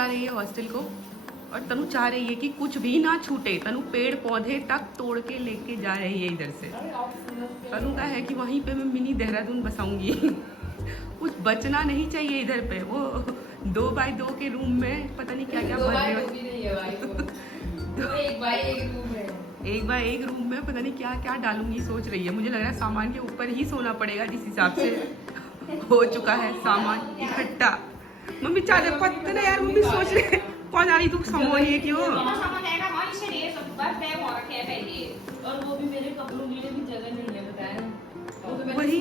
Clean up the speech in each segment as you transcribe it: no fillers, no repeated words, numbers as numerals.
जा रही है हॉस्टल को और तनु चाह रही है कि कुछ भी ना छूटे। तनु पेड़ पौधे तक तोड़ के लेके जा रही है इधर से। तनु का है कि वहीं पे मैं मिनी देहरादून बसाऊंगी। कुछ बचना नहीं चाहिए इधर पे। वो 2x2 के रूम में पता नहीं क्या क्या बन रहे हो। 1x1 रूम में पता नहीं क्या क्या डालूंगी सोच रही है। मुझे लग रहा है सामान के ऊपर ही सोना पड़ेगा जिस हिसाब से हो चुका है सामान इकट्ठा। मम्मी चाहते पत्ते ना यार, मम्मी सोच रहे कौन आ रही तू समोलिए क्यों। और वो भी मेरे कपड़ों के लिए भी जगह नहीं है, बताया वही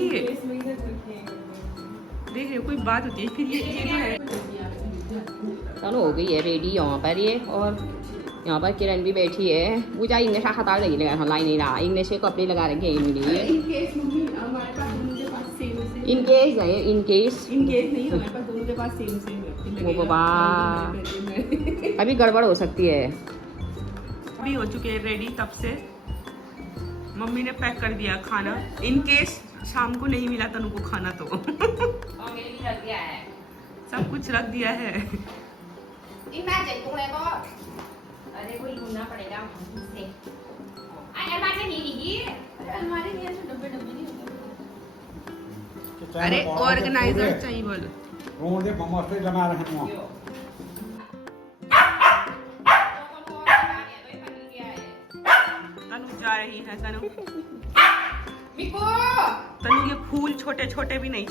देख रहे कोई बात होती है फिर ये जो है। तनु हो गई है रेडी यहाँ पर ये, और यहाँ पर किरण भी बैठी है। पूजा इनने शाखा तार नहीं लगा लाइन नहीं रहा, इनने से कपड़े लगा रखे हैं इनके इनकेस नहीं, इनकेस नहीं हमारे पास दोनों के पास सेम वो बाबा अभी गड़बड़ हो सकती है। अभी हो चुके हैं रेडी तब से। मम्मी ने पैक कर दिया खाना इनकेस शाम को नहीं मिला तनु को खाना तो। और मैंने भी रख दिया है, सब कुछ रख दिया है। अरे कोई ढूंढना पड़ेगा से। अलमारी नहीं दिखी, अलमारी में ऐसे डब्बे डब्बे नहीं होते। अरे ऑर्गेनाइजर चाहिए बोल। रोड दे मम्मा से जमा रहे हैं। तनु जा रही है। तनु मिको तनु ये फूल छोटे छोटे भी नहीं।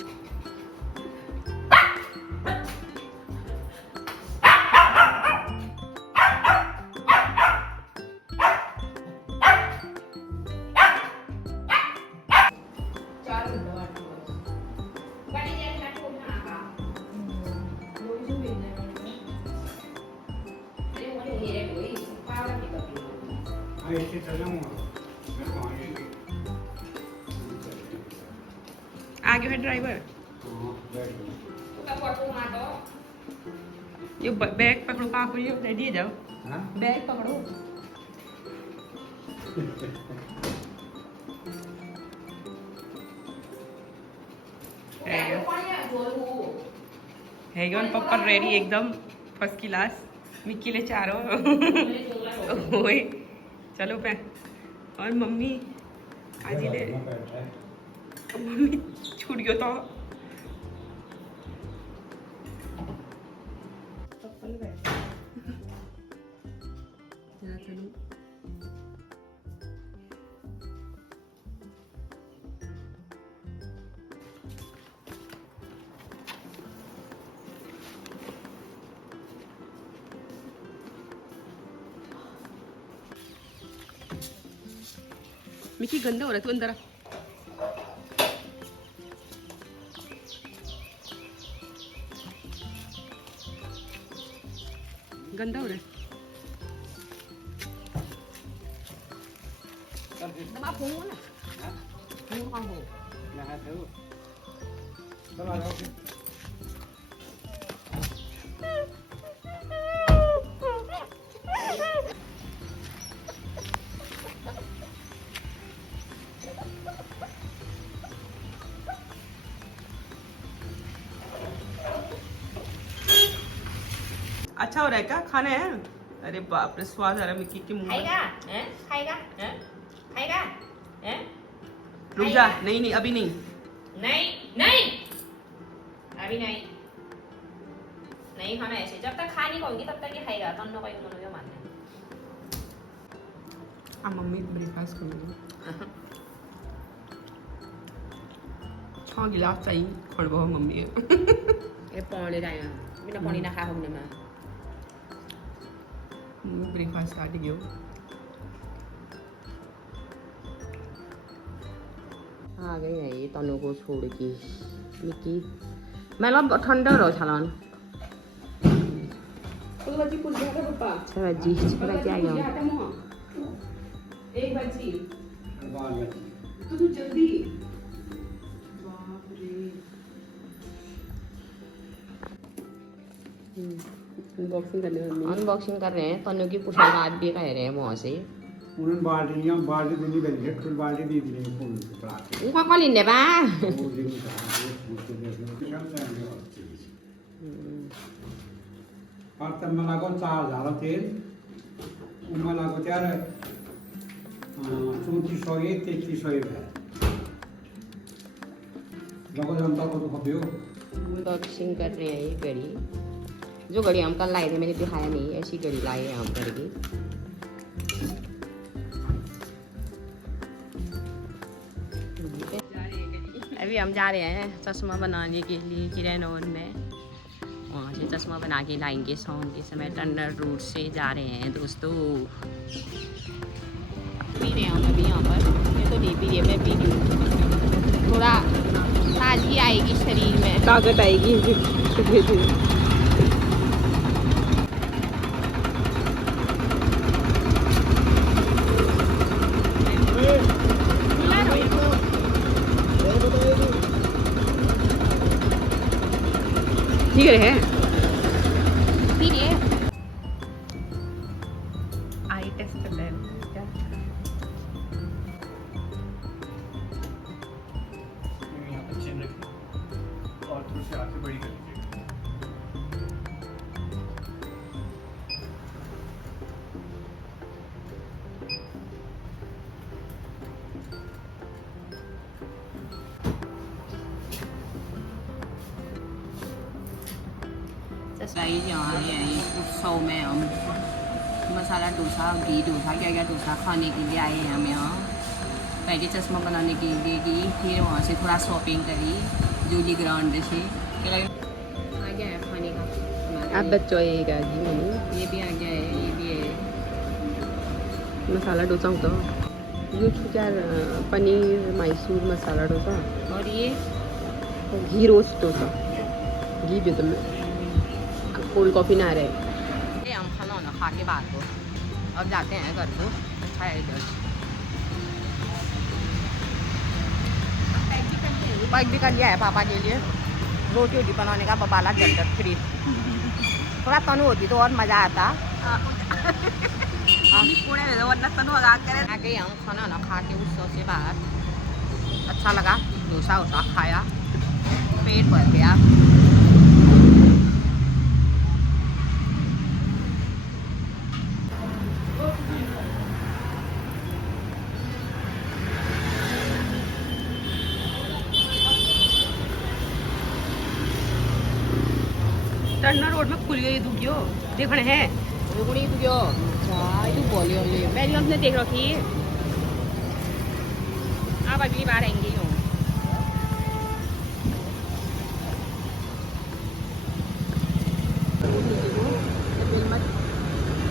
आगे है ड्राइवर। ये बैग पकड़ो, कहाँ को ये रेडी जाओ। बैग पकड़ो। हैगन पप्पा रेडी एकदम फर्स्ट क्लास। मिक्की ले चारो ओए चलो पे। और मम्मी आज ले मम्मी छूट गयो तो मिकी गंदा हो रहा है, तू अंदर आ। गंदा हो रहा है। दबा फोन ना फोन कहाँ हो यहाँ थे वो चलो आ जाओ। अच्छा हो रहा है क्या खाने हैं? अरे बाप रे स्वाद आ रहा है मिक्की के मुंह में। खाएगा हैं, खाएगा हैं, खाएगा हैं। रुक जा, नहीं नहीं अभी नहीं। नहीं नहीं अभी नहीं, नहीं खाना ऐसे। जब तक खा नहीं पाऊंगी तब तक ये खाएगा। तन्नो का उन्होंने जो मानना आ मम्मी ब्रेकफास्ट करूंगी। 6 गिलास चाहिए खड़बो मम्मी ये पौने जाए बिना पानी ना खा हमने में ब्रेकफास्ट स्टार्ट गयो। आ गई है ये तनु को छोड़ के मिक्की। मैं लो ठंडा रहो छालन तो जी कुछ ज्यादा पापा चला जी चला क्या गया एक बजी तू जल्दी। बाप रे अनबॉक्सिंग करने में अनबॉक्सिंग कर रहे हैं। तनु की पुछा बात भी कह रहे हैं वहाँ से। उन्होंने बाल्टी दूनी बनी है, फुल बाल्टी दी थी फूल पड़ा के वो कौन लेने बा वो दिन का और तब मला को 4000 तेल मला को त्यार 3400 ये 3300 है लोगों जनता को तो खपियो अनबॉक्सिंग कर रहे हैं ये घड़ी। जो घड़ी हम कल लाए थे मैंने दिखाया नहीं, ऐसी घड़ी लाए हैं हम घर की। अभी हम जा रहे हैं चश्मा बनाने के लिए किरण रोड में। वहाँ से चश्मा बना के लाएंगे शाम के समय। टन्नर रोड से जा रहे हैं दोस्तों। पी रहे हैं हम अभी यहाँ पर। ये तो नहीं पी रही है, मैं पी रही हूँ। थोड़ा ताजगी आएगी शरीर में, ताकत आएगी। ठीक है पी रहे आई टेस्ट कर रहे हैं क्या? यहाँ पर चेन रखी और थोड़ी सी आंखें बड़ी कर लीजिए। गाइस यहाँ आए हैं उत्सव में हम। मसाला डोसा, घी डोसा, क्या क्या डोसा खाने के लिए आए हैं हम यहाँ। पहले चश्मा बनाने के लिए गई, फिर वहाँ से थोड़ा शॉपिंग करी जूली ग्राउंड से। आ गया है खाने का। आप बच्चों ये भी आ गया है, ये भी है। मसाला डोसा होता ये क्या? पनीर मैसूर मसाला डोसा और ये घी रोस्ट डोसा, घी भी में कोल्ड कॉफ़ी ना रहे। हम खाना वाना खा के बाहर को अब जाते हैं घर को। अच्छा है इधर। पैक भी कर लिया है पापा के लिए। रोटी वोटी बनाने का बबाला झंझट फ्री। थोड़ा तनु होती तो और मज़ा आता। आगे हम खाना ना खा के उत्सव से बाहर। अच्छा लगा, डोसा वोसा खाया, पेट भर गया। टन्नर रोड में खुल गई दुखियो देखने है। रुकनी तू क्यों? तू बोली होली मैंने अपने देख रखी। आप अगली बार आएंगे यूँ।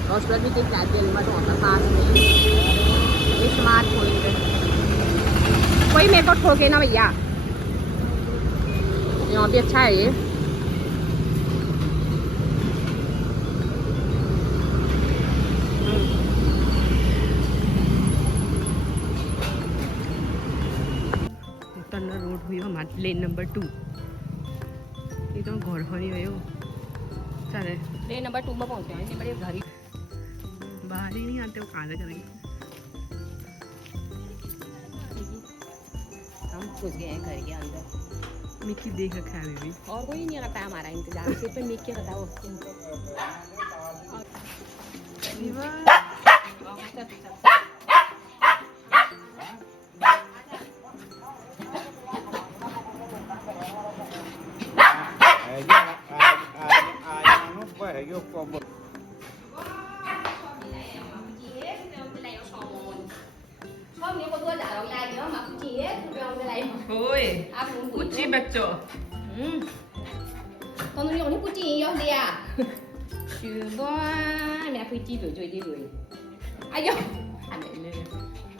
हॉस्पिटल भी देख जाते हेलमेट होता पास में। स्मार्ट पॉइंट कोई मेरे को ठोके ना भैया। यहाँ भी अच्छा है ये। टन्नर रोड हुई हमारे लेन नंबर 2। ये तो घर खड़ी हुई हो चले लेन नंबर 2 में पहुँच गए हैं। बड़े घर ही बाहर ही नहीं आते, वो कहाँ से करेंगे। हम घुस गए हैं घर के अंदर। मिक्की देख रखा है अभी। और कोई नहीं करता हमारा इंतजार, सिर्फ मिक्की बताओ। Ôi, Gucci baccio. Con nó dùng Gucci vô đi à? Chứ có mẹ phải chi rồi chơi đi rồi. Ai vô? Anh này lên.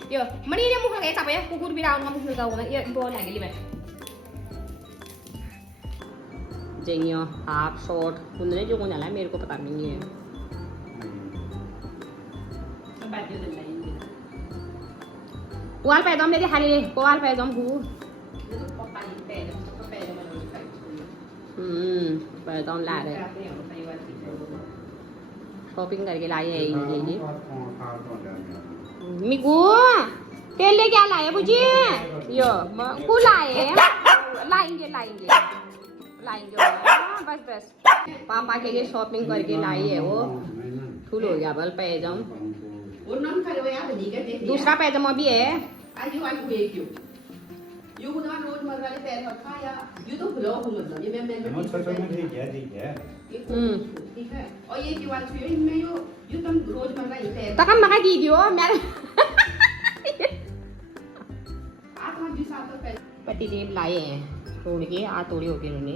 Yo, mana dia muka kayak siapa ya? Kukur bilang kamu muka kau kan? Iya, bawa lagi lihat. Jenyo, half short. उन्होंने जो कौन डाला मेरे को पता नहीं है। Kual pe dom le di hari, kual pe dom hu. पे दम ला रहे शॉपिंग करके लाए हैं ये जी। मिगू तेल ले क्या लाए बुझी? यो को लाए लाएंगे लाएंगे लाएंगे बस बस पापा के लिए शॉपिंग करके लाई है वो फुल हो गया बल पैजम वो नम करे यार नहीं कहते दूसरा पैजामा भी है आज you want to make you ना रोजमर्रा के पैर रखा या यू तो ब्लॉक हूं मतलब ये मैं हम छोटे में ठीक है ठीक है और ये की वांट यू इनमें यू तुम रोजमर्रा ही पैर तकम मगा दी दियो मैं आप भी साथ में पैर पति देव लाए हैं तोड़ के तोड़े हो गए उन्होंने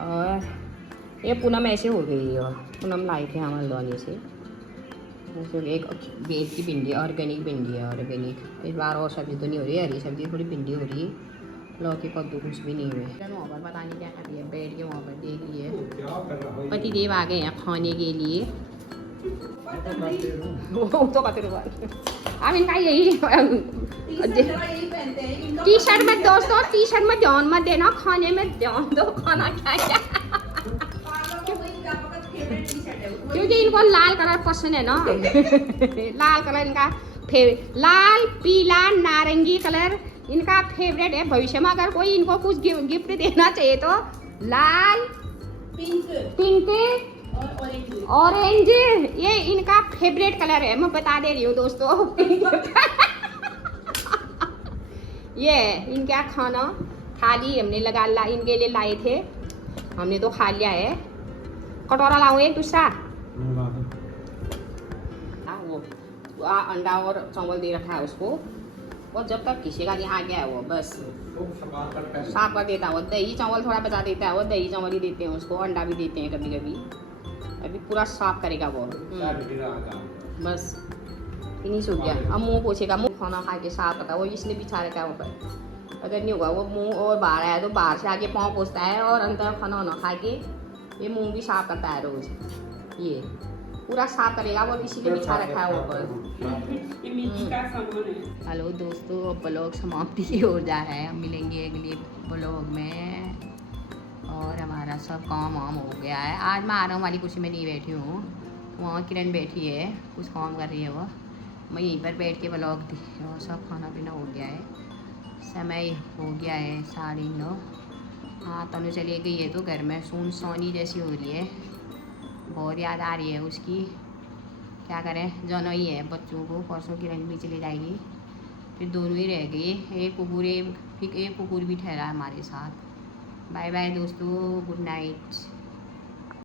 और ये पूनम ऐसे हो गई है पूनम लाए थे हमारे लॉनी से एक बेल की भिंडी ऑर्गेनिक भिंडी है ऑर्गेनिक इस बार और सब्जी तो नहीं हो रही है हरी सब्जी थोड़ी भिंडी हो रही है लौकी कद्दू कुछ भी नहीं हुए वहाँ पर पता नहीं क्या कर रही है बैठ के वहाँ पर देख लिए क्या कर रहा है पति देव आ गए हैं खाने के लिए वो तो पता अब इनका यही टी शर्ट में दोस्तों टी शर्ट में ध्यान मत देना खाने में ध्यान दो खाना क्या क्या क्योंकि इनको लाल कलर पसंद है ना लाल कलर इनका फेवरेट लाल पीला नारंगी कलर इनका फेवरेट है भविष्य में अगर कोई इनको कुछ गिफ्ट देना चाहिए तो लाल पिंक ऑरेंज ये इनका फेवरेट कलर है मैं बता दे रही हूँ दोस्तों ये इनका खाना थाली हमने इनके लिए लाए थे हमने तो खा लिया है कटोरा लाऊं एक दूसरा वो अंडा और चावल दे रखा है उसको और जब तक किसी का नहीं आ गया है वो बस साफ कर देता है वो दही चावल थोड़ा बचा देता है वो दही चावल ही देते हैं उसको अंडा भी देते हैं कभी कभी अभी पूरा साफ करेगा वो बस फिनिश हो गया अब मुंह पोछेगा मुंह खाना खा के साफ करता है वो इसलिए बिछा रखा है वो पर अगर नहीं होगा वो मुंह और बाहर आया तो बाहर से आके पाँव पोछता है और अंदर खाना वाना खा के ये मुंह भी साफ करता है रोज ये पूरा साफ करेगा वो इसीलिए बिछा रखा है वो पर ये मिर्ची का सामान है हेलो दोस्तों अब ब्लॉग समाप्ति की ओर जा रहा है हम मिलेंगे अगले ब्लॉग में और हमारा सब काम वाम हो गया है आज मैं आराम वाली कुर्सी में नहीं बैठी हूँ वहाँ किरण बैठी है कुछ काम कर रही है वो मैं यहीं पर बैठ के ब्लॉग दी और सब खाना पीना हो गया है समय हो गया है 9:30 हाँ तनु चली गई है तो घर में सुनसानी जैसी हो रही है बहुत याद आ रही है उसकी क्या करें जाना ही है बच्चों को परसों किरण भी चली जाएगी फिर दोनों ही रह गए एक कुकुर भी ठहरा है हमारे साथ बाय बाय दोस्तों गुड नाइट